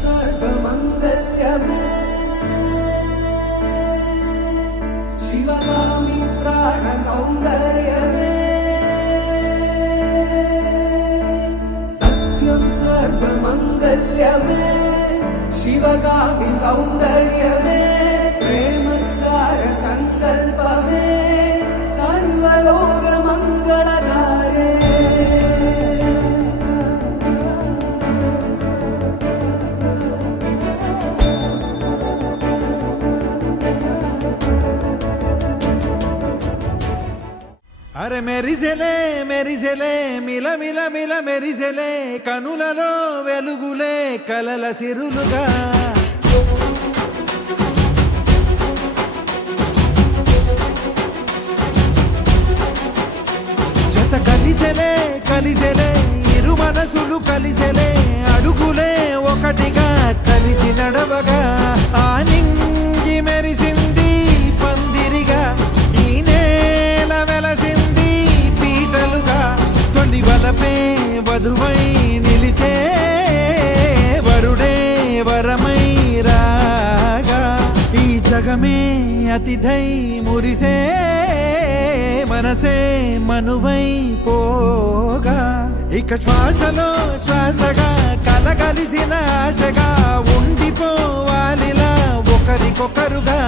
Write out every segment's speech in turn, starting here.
सर्वमङ्गल्यमे शिवगामि प्राणसौन्दर्यमे सत्यं सर्वमङ्गल्यमे शिवगामि सौन्दर्यमे प्रेमसार सङ्कल्पमे सर्वलोकमङ्गलधारे అరే మెరిసెలే మెరిసెలే మిల మిల మిల మెరిసెలే కనులలో వెలుగులే కలల సిరులుగా జత కలిసెలే కలిసెలే ఇరు మనసులు కలిసెలే అడుగులే ఒకటిగా కలిసి నడవగా ఆ నింగి మెరిసింది పందిరిగా ఈ నేల వెలసింది పీటలుగా తొలి వలపే వధువై నిలిచే వరుడే వరమై రాగా ఈ జగమే అతిథై మురిసే మనసే మనువై పోగా ఇక శ్వాసలో శ్వాసగా కలగలిసిన ఆశగా ఉండిపోవాలిలా ఒకరికొకరుగా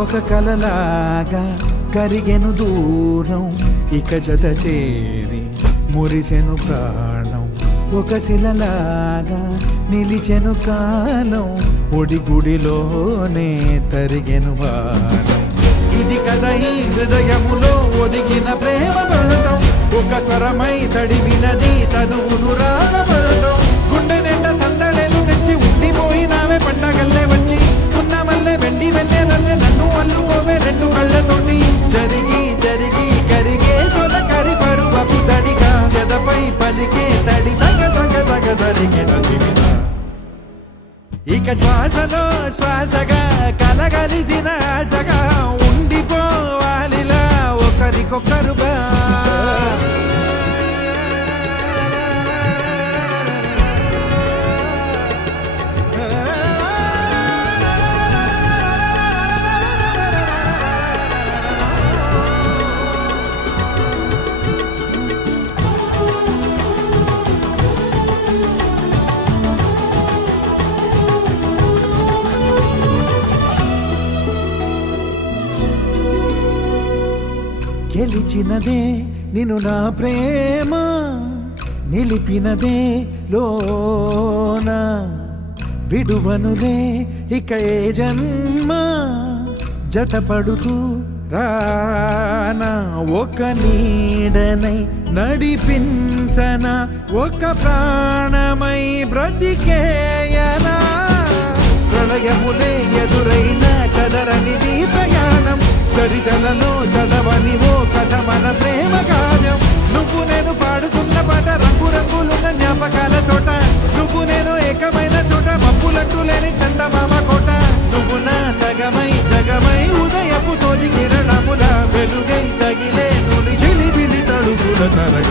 ఒక కలలాగా కరిగెను దూరం ఇక జత చేరి మురిసెను ప్రాణం ఒక శిలలాగా నిలిచెను కాలం ఒడిగుడిలోనే తరిగెను వారం ఇది కదా ఈ హృదయములో ఒదిగిన ప్రేమ పడతాం ఒక స్వరమై తడివినది తనువును రాగపడతాం గుండె నిండా సందడేలు తెచ్చి ఉండిపోయినావే పండగల్లే వచ్చి ఉన్న మల్లె వెండి వెన్నెలల్లే నన్ను అల్లుకోవే రెండు కళ్ళతోటి జరిగి జరిగి కరిగే తొల కరి పరువపు జడిగా ఎదపై పలికే తడి తగ తగ తగ తరిగిన దివిన ఇక శ్వాసలో శ్వాసగా కలగలిసిన ఆశగా ఉండిపోవాలిలా ఒకరికొకరుగా గెలిచినదే నిన్ను నా ప్రేమ నిలిపినదే లోన విడువనులే ఇక ఏ జన్మ జతపడుతూ రానా ఒక నీడనై నడిపించన ఒక ప్రాణమై బ్రతికేయనా ప్రళయములే ఎదురైన చదరనిది ప్రయాణం చరితలలో చదవని ఓ కథ మన ప్రేమ కావ్యం నువ్వు నేను పాడుతున్న పాట రంగు రంగులున్న జ్ఞాపకాల తోట నువ్వు నేను ఏకమైన చోట మబ్బులంటూ లేని చందమామ కోట నువ్వు నా సగమై జగమై ఉదయపు తోలి కిరణముల వెలుగై తగిలే నులి చిలిబిలి తడుపుల తరగ